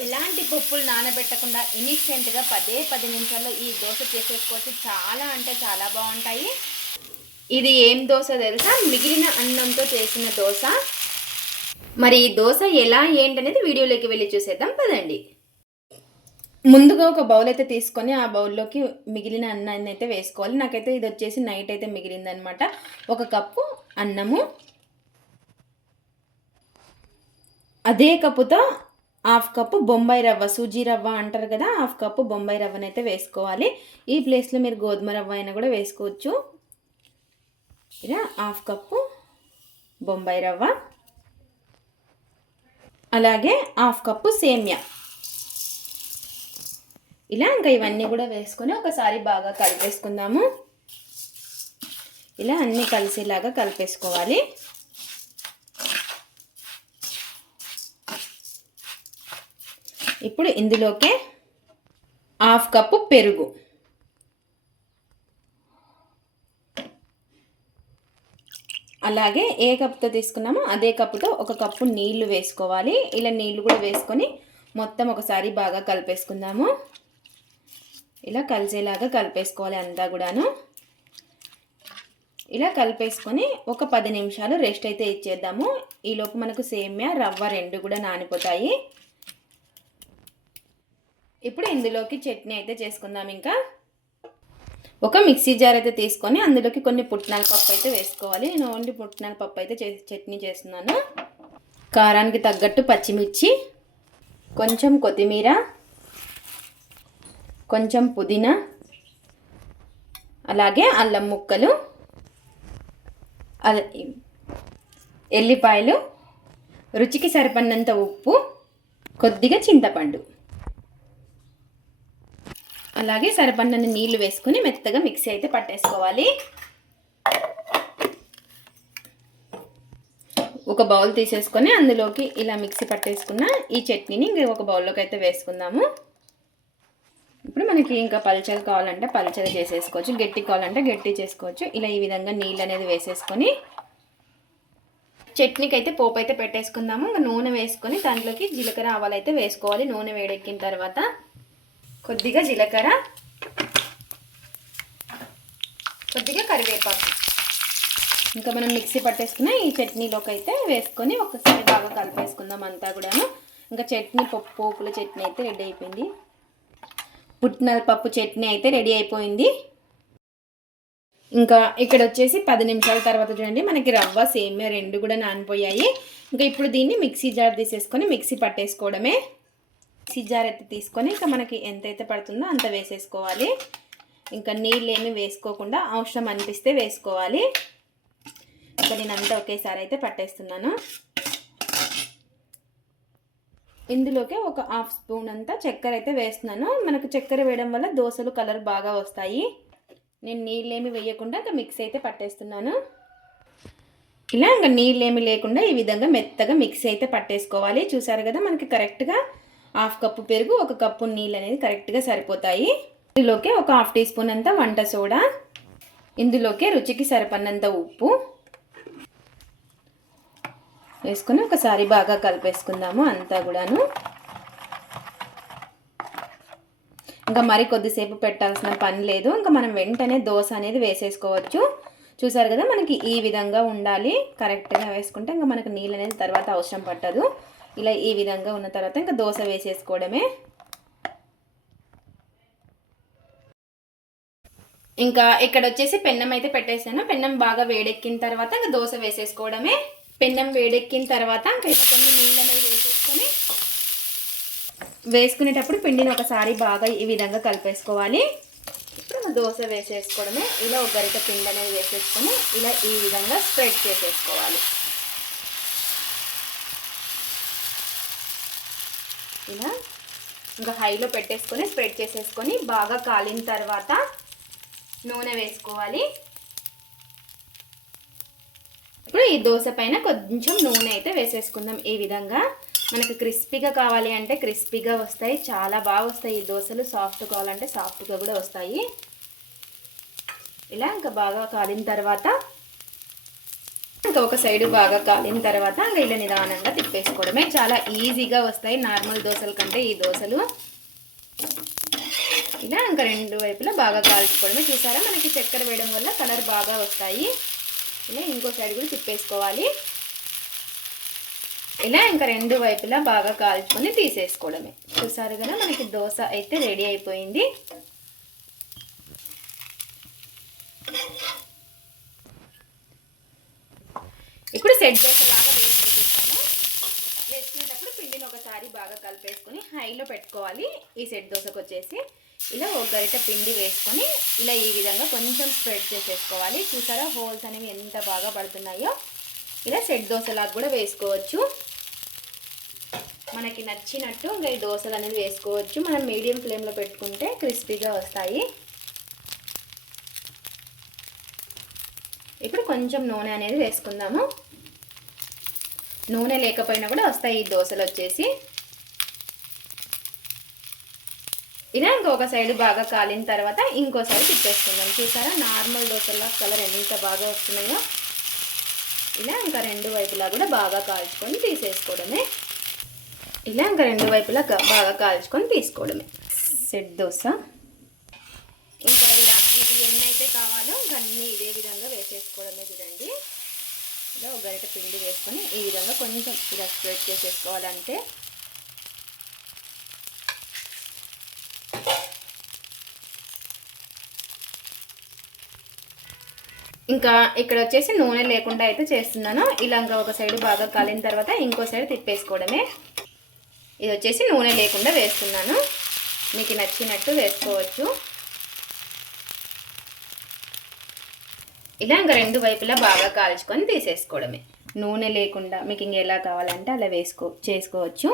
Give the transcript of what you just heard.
ఎలాంటి పప్పులు నానబెట్టకుండా ఇన్స్టెంట్గా పదే పది నిమిషాల్లో ఈ దోశ చేసేసుకోవచ్చు. చాలా అంటే చాలా బాగుంటాయి. ఇది ఏం దోశ తెలుసా? మిగిలిన అన్నంతో చేసిన దోశ. మరి ఈ దోశ ఎలా ఏంటనేది వీడియోలోకి వెళ్ళి చూసేద్దాం పదండి. ముందుగా ఒక బౌల్ అయితే తీసుకొని ఆ బౌల్లోకి మిగిలిన అన్నాన్ని అయితే వేసుకోవాలి. నాకైతే ఇది వచ్చేసి నైట్ అయితే మిగిలిందనమాట. ఒక కప్పు అన్నము. అదే కప్పుతో హాఫ్ కప్పు బొంబాయి రవ్వ సూజీ రవ్వ అంటారు కదా హాఫ్ కప్పు బొంబాయి రవ్వనైతే వేసుకోవాలి. ఈ ప్లేస్లో మీరు గోధుమ రవ్వ అయినా కూడా వేసుకోవచ్చు. ఇలా హాఫ్ కప్పు బొంబాయి రవ్వ. అలాగే హాఫ్ కప్పు సేమ్యా. ఇలా ఇంకా ఇవన్నీ కూడా వేసుకొని ఒకసారి బాగా కలిపేసుకుందాము. ఇలా అన్నీ కలిసేలాగా కలిపేసుకోవాలి. ఇప్పుడు ఇందులోకే హాఫ్ కప్పు పెరుగు. అలాగే ఏ కప్తో తీసుకున్నామో అదే కప్పుతో ఒక కప్పు నీళ్ళు వేసుకోవాలి. ఇలా నీళ్ళు కూడా వేసుకొని మొత్తం ఒకసారి బాగా కలిపేసుకుందాము. ఇలా కలిసేలాగా కలిపేసుకోవాలి అంతా కూడాను. ఇలా కలిపేసుకొని ఒక పది నిమిషాలు రెస్ట్ అయితే ఇచ్చేద్దాము. ఈలోపు మనకు సేమ్యా రవ్వ రెండు కూడా నానిపోతాయి. ఇప్పుడు ఇందులోకి చట్నీ అయితే చేసుకుందాం ఇంకా. ఒక మిక్సీ జార్ అయితే తీసుకొని అందులోకి కొన్ని పుట్నాల పప్పు అయితే వేసుకోవాలి. నేను ఓన్లీ పుట్నాల పప్పు అయితే చే చట్నీ చేస్తున్నాను. కారానికి తగ్గట్టు పచ్చిమిర్చి కొంచెం కొత్తిమీర కొంచెం పుదీనా అలాగే అల్లం ముక్కలు ఎల్లిపాయలు రుచికి సరిపడినంత ఉప్పు కొద్దిగా చింతపండు. అలాగే సరిపడిన నీళ్ళు వేసుకుని మెత్తగా మిక్సీ అయితే పట్టేసుకోవాలి. ఒక బౌల్ తీసేసుకొని అందులోకి ఇలా మిక్సీ పట్టేసుకున్న ఈ చట్నీని ఇంక ఒక బౌల్లోకి అయితే వేసుకుందాము. ఇప్పుడు మనకి ఇంకా పల్చగా కావాలంటే పల్చగా చేసేసుకోవచ్చు గట్టి కావాలంటే గట్టి చేసుకోవచ్చు. ఇలా ఈ విధంగా నీళ్ళు అనేది వేసేసుకొని చట్నీకి అయితే పోపు అయితే పెట్టేసుకుందాము. ఇంకా నూనె వేసుకొని దాంట్లోకి జీలకర్ర ఆవాలు అయితే వేసుకోవాలి. నూనె వేడెక్కిన తర్వాత కొద్దిగా జీలకర్ర కొద్దిగా కరివేపాకు. ఇంకా మనం మిక్సీ పట్టేసుకున్న ఈ చట్నీలోకి అయితే వేసుకొని ఒకసారి బాగా కలిపేసుకుందాం అంతా కూడాను. ఇంకా చట్నీ పప్పు పోపుల చట్నీ అయితే రెడీ అయిపోయింది. పుట్టిన పప్పు చట్నీ అయితే రెడీ అయిపోయింది. ఇంకా ఇక్కడ వచ్చేసి పది నిమిషాల తర్వాత చూడండి మనకి రవ్వ సేమియా రెండు కూడా నానిపోయాయి. ఇంకా ఇప్పుడు దీన్ని మిక్సీ జార్ తీసేసుకొని మిక్సీ పట్టేసుకోవడమే. సిజార్ అయితే తీసుకొని ఇంకా మనకి ఎంతైతే పడుతుందో అంత వేసేసుకోవాలి. ఇంకా నీళ్ళు ఏమి వేసుకోకుండా అవసరం అనిపిస్తే వేసుకోవాలి. ఇంకా నేను అంతా ఒకేసారి అయితే పట్టేస్తున్నాను. ఇందులోకి ఒక హాఫ్ స్పూన్ అంతా చక్కెర అయితే వేస్తున్నాను. మనకు చక్కెర వేయడం వల్ల దోశలు కలర్ బాగా వస్తాయి. నేను నీళ్ళేమి వేయకుండా ఇంకా మిక్స్ అయితే పట్టేస్తున్నాను. ఇలా ఇంకా నీళ్ళేమి లేకుండా ఈ విధంగా మెత్తగా మిక్సీ అయితే పట్టేసుకోవాలి. చూసారు కదా మనకి కరెక్ట్గా హాఫ్ కప్పు పెరుగు ఒక కప్పు నీళ్ళు అనేది కరెక్ట్గా సరిపోతాయి. ఇందులోకి ఒక హాఫ్ టీ స్పూన్ అంత వంట సోడా. ఇందులోకి రుచికి సరిపడినంత ఉప్పు. వేసుకొని ఒకసారి బాగా కలిపేసుకుందాము అంతా కూడాను. ఇంకా మరి కొద్దిసేపు పెట్టాల్సిన పని లేదు. ఇంకా మనం వెంటనే దోశ అనేది వేసేసుకోవచ్చు. చూసారు కదా మనకి ఈ విధంగా ఉండాలి. కరెక్ట్గా వేసుకుంటే ఇంకా మనకు నీళ్ళు అనేది తర్వాత అవసరం పట్టదు. ఇలా ఈ విధంగా ఉన్న తర్వాత ఇంకా దోశ వేసేసుకోవడమే. ఇంకా ఇక్కడ వచ్చేసి పెన్నం అయితే పెట్టేసాను పెన్నం బాగా వేడెక్కిన తర్వాత ఇంకా దోశ వేసేసుకోవడమే. పెన్నం వేడెక్కిన తర్వాత ఇంకా కొన్ని నీళ్ళు అనేది వేసేసుకొని వేసుకునేటప్పుడు పిండిని ఒకసారి బాగా ఈ విధంగా కలిపేసుకోవాలి. ఇప్పుడు దోశ వేసేసుకోవడమే. ఇలా ఒక గరిట పిండి అనేది వేసేసుకొని ఇలా ఈ విధంగా స్ప్రెడ్ చేసేసుకోవాలి. ఇలా ఇంకా హైలో పెట్టేసుకొని స్ప్రెడ్ చేసేసుకొని బాగా కాలిన తర్వాత నూనె వేసుకోవాలి. ఇప్పుడు ఈ దోశ పైన కొంచెం నూనె అయితే వేసేసుకుందాం ఈ విధంగా. మనకి క్రిస్పీగా కావాలి అంటే క్రిస్పీగా వస్తాయి. చాలా బాగా వస్తాయి ఈ దోశలు. సాఫ్ట్ కావాలంటే సాఫ్ట్గా కూడా వస్తాయి. ఇలా ఇంకా బాగా కాలిన తర్వాత ఇంకా ఒక సైడ్ బాగా కాలిన తర్వాత ఇంకా ఇలా నిదానంగా తిప్పేసుకోవడమే. చాలా ఈజీగా వస్తాయి నార్మల్ దోశల కంటే ఈ దోశలు ఇలా ఇంకా రెండు వైపులా బాగా కాల్చుకోవడమే. చూసారా? మనకి చక్కెర వేయడం వల్ల కలర్ బాగా వస్తాయి. ఇలా ఇంకో సైడ్ కూడా తిప్పేసుకోవాలి. ఇలా ఇంకా రెండు వైపులా బాగా కాల్చుకొని తీసేసుకోవడమే. చూసారు కదా? మనకి దోశ అయితే రెడీ అయిపోయింది. ఇప్పుడు సెట్ చేసేలాగా వేసి చూపిస్తాను. వేసుకునేటప్పుడు పిండిని ఒకసారి బాగా కలిపేసుకొని హైలో పెట్టుకోవాలి. ఈ సెట్ దోశకు వచ్చేసి ఇలా ఒక గరిట పిండి వేసుకొని ఇలా ఈ విధంగా కొంచెం స్ప్రెడ్ చేసేసుకోవాలి. చూసారా? హోల్స్ అనేవి ఎంత బాగా పడుతున్నాయో. ఇలా సెట్ దోశలాగా కూడా వేసుకోవచ్చు. మనకి నచ్చినట్టు ఇంకా ఈ దోశలు అనేది వేసుకోవచ్చు. మనం మీడియం ఫ్లేమ్లో పెట్టుకుంటే క్రిస్పీగా వస్తాయి. ఇప్పుడు కొంచెం నూనె అనేది వేసుకుందాము. నూనె లేకపోయినా కూడా వస్తాయి ఈ దోశలు వచ్చేసి. ఇలా ఇంకొక సైడ్ బాగా కాలిన తర్వాత ఇంకో సైడ్ తిప్పేసుకుందాం. చూసారా? నార్మల్ దోశల కలర్ ఎంత బాగా వస్తున్నాయో. ఇలా ఇంకా రెండు వైపులా కూడా బాగా కాల్చుకొని తీసేసుకోవడమే. ఇలా ఇంకా రెండు వైపులా బాగా కాల్చుకొని తీసుకోవడమే. సెట్ దోశ. ఇంకా ఇలా మీకు ఎన్ని అయితే కావాలో ఇంకా అన్నీ ఇదే విధంగా వేసేసుకోవడమే చూడండి ఇలా ఒక గరిట పిండి వేసుకొని ఈ విధంగా కొంచెం ఇలా స్ప్రెడ్ చేసేసుకోవాలంటే. ఇంకా ఇక్కడ వచ్చేసి నూనె లేకుండా అయితే చేస్తున్నాను. ఇలా ఇంకా ఒక సైడ్ బాగా కాలిన తర్వాత ఇంకో సైడ్ తిప్పేసుకోవడమే. ఇది వచ్చేసి నూనె లేకుండా వేస్తున్నాను. మీకు నచ్చినట్టు వేసుకోవచ్చు. ఇలా ఇంకా రెండు వైపులా బాగా కాల్చుకొని తీసేసుకోవడమే. నూనె లేకుండా మీకు ఇంక ఎలా కావాలంటే అలా వేసుకో చేసుకోవచ్చు.